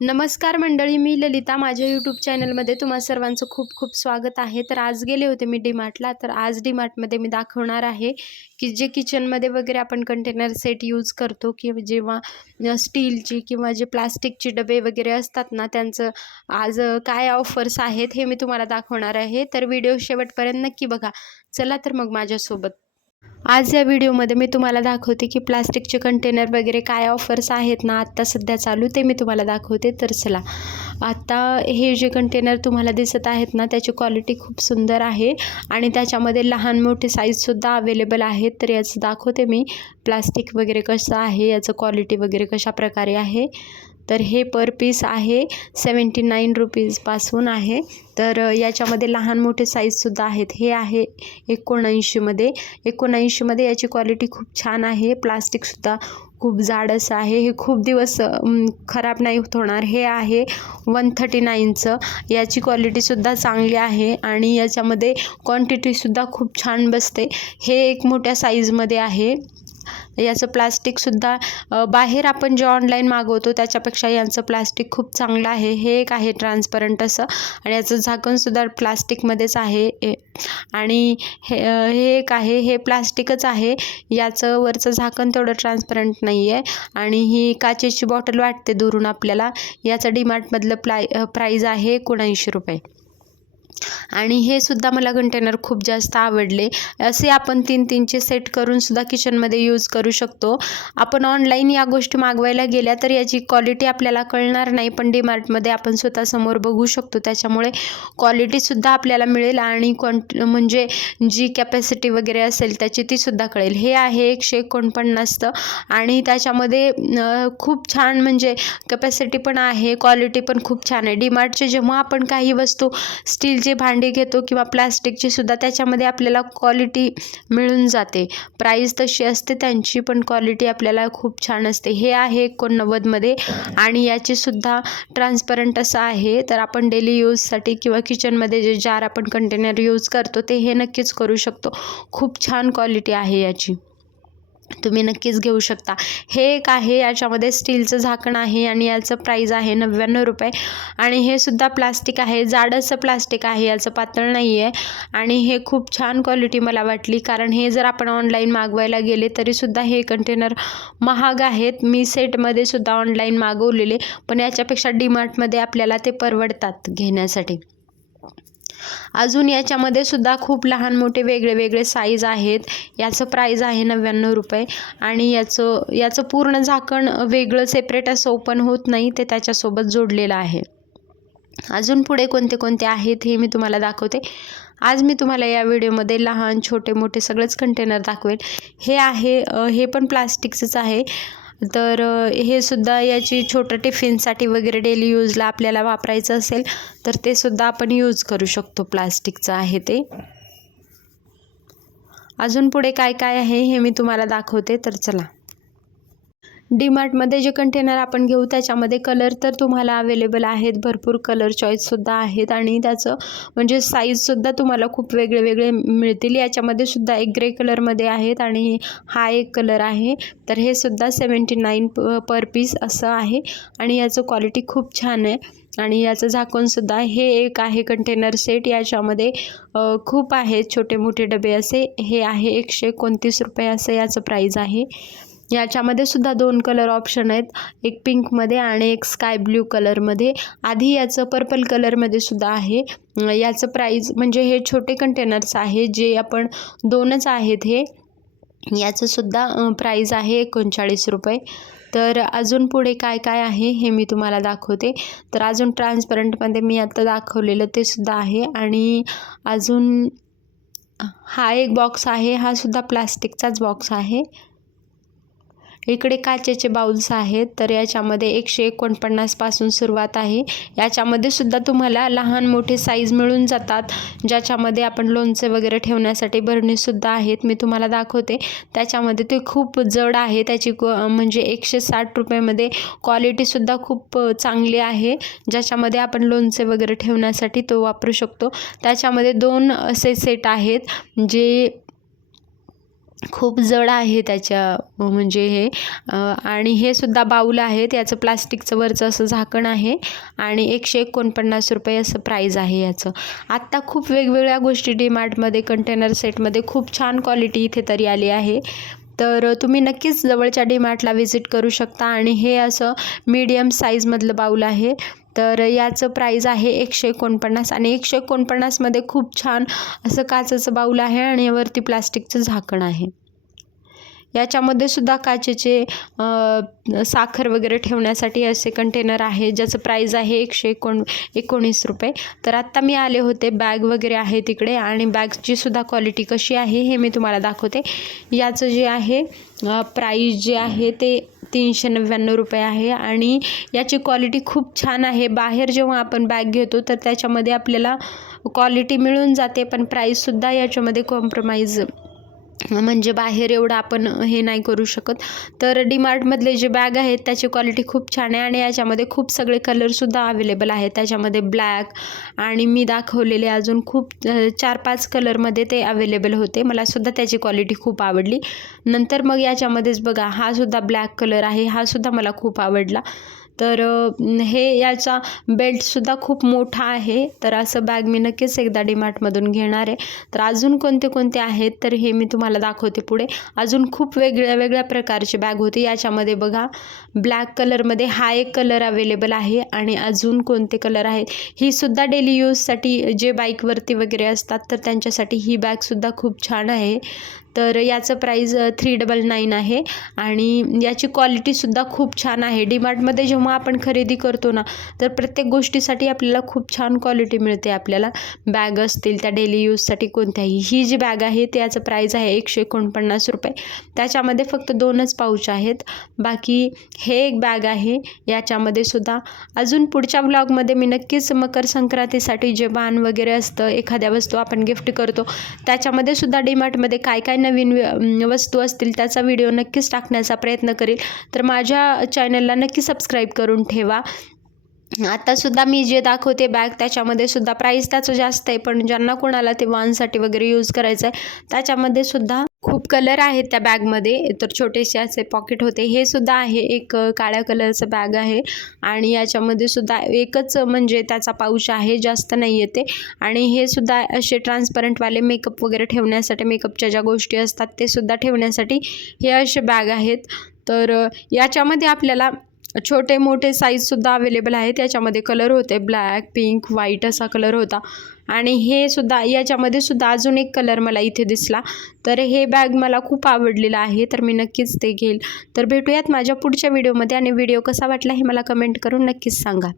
नमस्कार मंडळी, मी ललिता. माझ्या यूट्यूब चॅनलमध्ये तुम्हा सर्वांचं खूप खूप स्वागत आहे. तर आज गेले होते मी डीमार्टला. तर आज डीमार्टमध्ये मी दाखवणार आहे की जे किचनमध्ये वगैरे आपण कंटेनर सेट यूज करतो, की जेव्हा स्टीलची किंवा जे प्लास्टिकचे डबे वगैरे असतात ना, त्यांचं आज काय ऑफर्स आहेत हे मी तुम्हाला दाखवणार आहे. तर व्हिडिओ शेवटपर्यंत नक्की बघा. चला तर मग माझ्यासोबत. आज या व्हिडिओमध्ये मी तुम्हाला दाखवते की प्लास्टिकचे कंटेनर वगैरे काय ऑफर्स आहेत ना आत्ता सध्या चालू, ते मी तुम्हाला दाखवते. तर चला, आता हे जे कंटेनर तुम्हाला दिसत आहेत ना, त्याची क्वालिटी खूप सुंदर आहे आणि त्याच्यामध्ये लहान मोठे साईजसुद्धा अवेलेबल आहेत. तर याचं दाखवते मी प्लास्टिक वगैरे कसं आहे, याचं क्वालिटी वगैरे कशा प्रकारे आहे. तर हे पर पीस आहे 79 रुपीजपासून आहे. तर याच्यामध्ये लहान मोठे साईजसुद्धा आहेत. हे आहे 79मध्ये याची क्वालिटी खूप छान आहे. प्लास्टिकसुद्धा खूप जाड असं आहे. हे खूप दिवस खराब नाही होणार. हे आहे 139चं. याची क्वालिटीसुद्धा चांगली आहे आणि याच्यामध्ये क्वांटिटीसुद्धा खूप छान बसते. हे एक मोठ्या साईजमध्ये आहे. याचं प्लास्टिकसुद्धा बाहेर आपण जे ऑनलाईन मागवतो त्याच्यापेक्षा यांचं प्लास्टिक खूप चांगलं आहे. हे एक आहे ट्रान्सपरंट असं आणि याचं झाकणसुद्धा प्लास्टिकमध्येच आहे. आणि हे एक आहे, हे प्लास्टिकच आहे. याचं वरचं झाकण तेवढं ट्रान्सपरंट नाही आहे. आणि ही काचेची बॉटल वाटते दुरून आपल्याला. याचं डीमार्टमधलं प्राईज आहे 79 रुपये. आणि हे सुद्धा मला कंटेनर खूप जास्त आवडले. असे आपण 3-3चे सेट करून सुद्धा किचनमध्ये यूज करू शकतो. आपण ऑनलाईन या गोष्टी मागवायला गेल्या तर याची क्वालिटी आपल्याला कळणार नाही, पण डीमार्टमध्ये आपण स्वतःसमोर बघू शकतो. त्याच्यामुळे क्वालिटीसुद्धा आपल्याला मिळेल आणि म्हणजे जी कॅपॅसिटी वगैरे असेल त्याची तीसुद्धा कळेल. हे आहे 149चं आणि त्याच्यामध्ये खूप छान म्हणजे कॅपॅसिटी पण आहे, क्वालिटी पण खूप छान आहे. डीमार्टचे जेव्हा आपण काही वस्तू स्टीलचे भांडी घेतो किंवा प्लास्टिकची सुद्धा, त्याच्यामध्ये आपल्याला क्वालिटी मिळून जाते. प्राईस तशी असते त्यांची, पण क्वालिटी आपल्याला खूप छान असते. हे आहे 89मध्ये आणि याची सुद्धा ट्रान्सपरंट असं आहे. तर आपण डेली यूजसाठी किंवा किचनमध्ये जे जार आपण कंटेनर यूज करतो ते हे नक्कीच करू शकतो. खूप छान क्वालिटी आहे याची, तुम्ही नक्कीच घेऊ शकता. हे एक आहे, याच्यामध्ये स्टीलचं झाकण आहे आणि याचं प्राईज आहे 99 रुपये. आणि हे सुद्धा प्लास्टिक आहे, जाड असं प्लास्टिक आहे, याचं पातळ नाही आहे. आणि हे खूप छान क्वालिटी मला वाटली, कारण हे जर आपण ऑनलाईन मागवायला गेले तरीसुद्धा हे कंटेनर महाग आहेत. मी सेटमध्ये सुद्धा ऑनलाईन मागवलेले, पण याच्यापेक्षा डीमार्टमध्ये आपल्याला ते परवडतात घेण्यासाठी. अजून याच्यामध्ये सुद्धा खूप लहान मोठे वेगळे वेगळे साईज आहेत. याचं प्राईज आहे 99 रुपये. आणि याचं पूर्ण झाकण वेगळं सेपरेट असं ओपन होत नाही, ते त्याच्यासोबत जोडलेलं आहे. अजून पुढे कोणते कोणते आहेत हे मी तुम्हाला दाखवते. आज मी तुम्हाला या व्हिडिओमध्ये लहान छोटे मोठे सगळेच कंटेनर दाखवेल. हे आहे, हे पण प्लास्टिकचंच आहे. तर हे सुद्धा याची छोटं टिफिनसाठी वगैरे डेली यूजला आपल्याला वापरायचं असेल तर ते सुद्धा आपण यूज करू शकतो. प्लास्टिकचं आहे ते. अजून पुढे काय काय आहे हे मी तुम्हाला दाखवते. तर चला, डीमार्टमध्ये जे कंटेनर आपण घेऊ त्याच्यामध्ये कलर तर तुम्हाला अवेलेबल आहेत, भरपूर कलर चॉईससुद्धा आहेत आणि त्याचं म्हणजे साईजसुद्धा तुम्हाला खूप वेगळे वेगळे मिळतील. याच्यामध्ये सुद्धा एक ग्रे कलरमध्ये आहेत आणि हा एक कलर आहे. तर हे सुद्धा 79 पर पीस असं आहे आणि याचं क्वालिटी खूप छान आहे. आणि याचं झाकणसुद्धा, हे एक आहे कंटेनर सेट. याच्यामध्ये खूप आहेत छोटे मोठे डबे असे. हे आहे 129 रुपये असं याचं प्राईज आहे. याच्यामध्ये सुद्धा 2 कलर ऑप्शन आहेत, एक पिंकमध्ये आणि एक स्काय ब्ल्यू कलरमध्ये. आधी याचं पर्पल कलरमध्ये सुद्धा आहे. याचं प्राईज म्हणजे हे छोटे कंटेनर्स आहे जे आपण 2च आहेत हे. याचं सुद्धा प्राईज आहे 39 रुपये. तर अजून पुढे काय काय आहे हे मी तुम्हाला दाखवते. तर अजून ट्रान्सपरंटमध्ये मी आता दाखवलेलं ते सुद्धा आहे. आणि अजून हा एक बॉक्स आहे, हा सुद्धा प्लास्टिकचाच बॉक्स आहे. इकडे काचेचे बाउल्स आहेत. तर याच्यामध्ये 149 पासून सुरुवात आहे. याच्यामध्ये सुद्धा तुम्हाला लहान मोठे साईज मिळून जातात, ज्याच्यामध्ये आपण लोणचे वगैरे ठेवण्यासाठी बरणीसुद्धा आहेत. मी तुम्हाला दाखवते. त्याच्यामध्ये ते खूप जड आहे, त्याची म्हणजे 160 रुपयामध्ये क्वालिटीसुद्धा खूप चांगली आहे, ज्याच्यामध्ये आपण लोणचे वगैरे ठेवण्यासाठी तो वापरू शकतो. त्याच्यामध्ये 2 असे सेट आहेत जे खूप जड आहे त्याच्या म्हणजे हे आणि हे सुद्धा बाऊल आहे. याचं प्लास्टिकचं वरचं असं झाकण आहे आणि 149 रुपये असं प्राईज आहे याचं. आत्ता खूप वेगवेगळ्या गोष्टी डीमार्टमध्ये कंटेनर सेटमध्ये खूप छान क्वालिटी इथे तरी आली आहे. तर तुम्ही नक्कीच जवळच्या डीमार्टला व्हिजिट करू शकता. आणि हे असं मीडियम साईजमधलं बाऊल आहे. तर याचं प्राईज आहे 149 आणि 149मध्ये खूप छान असं काचेचं बाऊल आहे आणि वरती प्लास्टिकचं झाकण आहे. याच्यामध्ये सुद्धा काचेचे साखर वगैरे ठेवण्यासाठी असे कंटेनर आहे ज्याचं प्राईज आहे 119 रुपये. तर आत्ता मी आले होते, बॅग वगैरे आहे तिकडे आणि बॅगची सुद्धा क्वालिटी कशी आहे हे मी तुम्हाला दाखवते. याचं जे आहे प्राईज जे आहे ते 399 रुपये आहे आणि याची क्वालिटी खूप छान आहे. बाहेर जेव्हा आपण बॅग घेतो तर त्याच्यामध्ये आपल्याला क्वालिटी मिळून जाते, पण प्राईजसुद्धा याच्यामध्ये कॉम्प्रोमाइज म्हणजे बाहेर एवढं आपण हे नाही करू शकत. तर डीमार्टमधले जे बॅग आहेत त्याची क्वालिटी खूप छान आहे आणि याच्यामध्ये खूप सगळे कलरसुद्धा अवेलेबल आहेत. त्याच्यामध्ये ब्लॅक आणि मी दाखवलेले अजून खूप 4-5 कलरमध्ये ते अवेलेबल होते. मला सुद्धा त्याची क्वालिटी खूप आवडली. नंतर मग याच्यामध्येच बघा, हा सुद्धा ब्लॅक कलर आहे, हा सुद्धा मला खूप आवडला. तर हे याचा बेल्टसुद्धा खूप मोठा आहे. तर असं बॅग मी नक्कीच एकदा डीमार्टमधून घेणार आहे. तर अजून कोणते कोणते आहेत तर हे मी तुम्हाला दाखवते पुढे. अजून खूप वेगळ्या वेगळ्या प्रकारचे बॅग होते. याच्यामध्ये बघा, ब्लॅक कलरमध्ये हा एक कलर अवेलेबल आहे आणि अजून कोणते कलर आहेत. ही सुद्धा डेली यूजसाठी जे बाईकवरती वगैरे असतात तर त्यांच्यासाठी ही बॅगसुद्धा खूप छान आहे. तर याचं प्राईज 399 आहे आणि याची क्वालिटीसुद्धा खूप छान आहे. डीमार्टमध्ये जेव्हा आपण खरेदी करतो ना तर प्रत्येक गोष्टीसाठी आपल्याला खूप छान क्वालिटी मिळते. आपल्याला बॅग असतील त्या डेली यूजसाठी कोणत्याही. ही जी बॅग आहे त्याचं प्राईज आहे 149 रुपये. त्याच्यामध्ये फक्त 2च पाऊच आहेत. बाकी हे एक बॅग आहे, याच्यामध्ये सुद्धा. अजून पुढच्या ब्लॉगमध्ये मी नक्कीच मकर संक्रांतीसाठी जे बाण वगैरे असतं, एखाद्या वस्तू आपण गिफ्ट करतो त्याच्यामध्ये सुद्धा डीमार्टमध्ये काय काय नवीन वस्तू असतील त्याचा व्हिडिओ नक्कीच टाकण्याचा प्रयत्न करेल. तर माझ्या चॅनलला नक्की सबस्क्राईब करून ठेवा. आत्तासुद्धा मी जे दाखवते बॅग त्याच्यामध्ये सुद्धा प्राईस त्याचं जास्त आहे, पण ज्यांना कोणाला ते वानसाठी वगैरे यूज करायचं आहे त्याच्यामध्ये सुद्धा खूप कलर आहेत त्या बॅगमध्ये. तर छोटेसे असे पॉकेट होते. हे सुद्धा आहे एक काळ्या कलरचं बॅग आहे आणि याच्यामध्ये सुद्धा एकच म्हणजे त्याचा पाऊच आहे, जास्त नाही येते. आणि हे सुद्धा असे ट्रान्सपरंटवाले मेकअप वगैरे ठेवण्यासाठी, मेकअपच्या ज्या गोष्टी असतात ते सुद्धा ठेवण्यासाठी हे असे बॅग आहेत. तर याच्यामध्ये आपल्याला छोटे मोठे साईजसुद्धा अवेलेबल आहे. त्याच्यामध्ये कलर होते ब्लॅक, पिंक, व्हाईट असा कलर होता. आणि हे सुद्धा याच्यामध्ये सुद्धा अजून एक कलर मला इथे दिसला. तर हे बॅग मला खूप आवडलेलं आहे, तर मी नक्कीच ते घेईल. तर भेटूयात माझ्या पुढच्या व्हिडिओमध्ये आणि व्हिडिओ कसा वाटला हे मला कमेंट करून नक्कीच सांगा.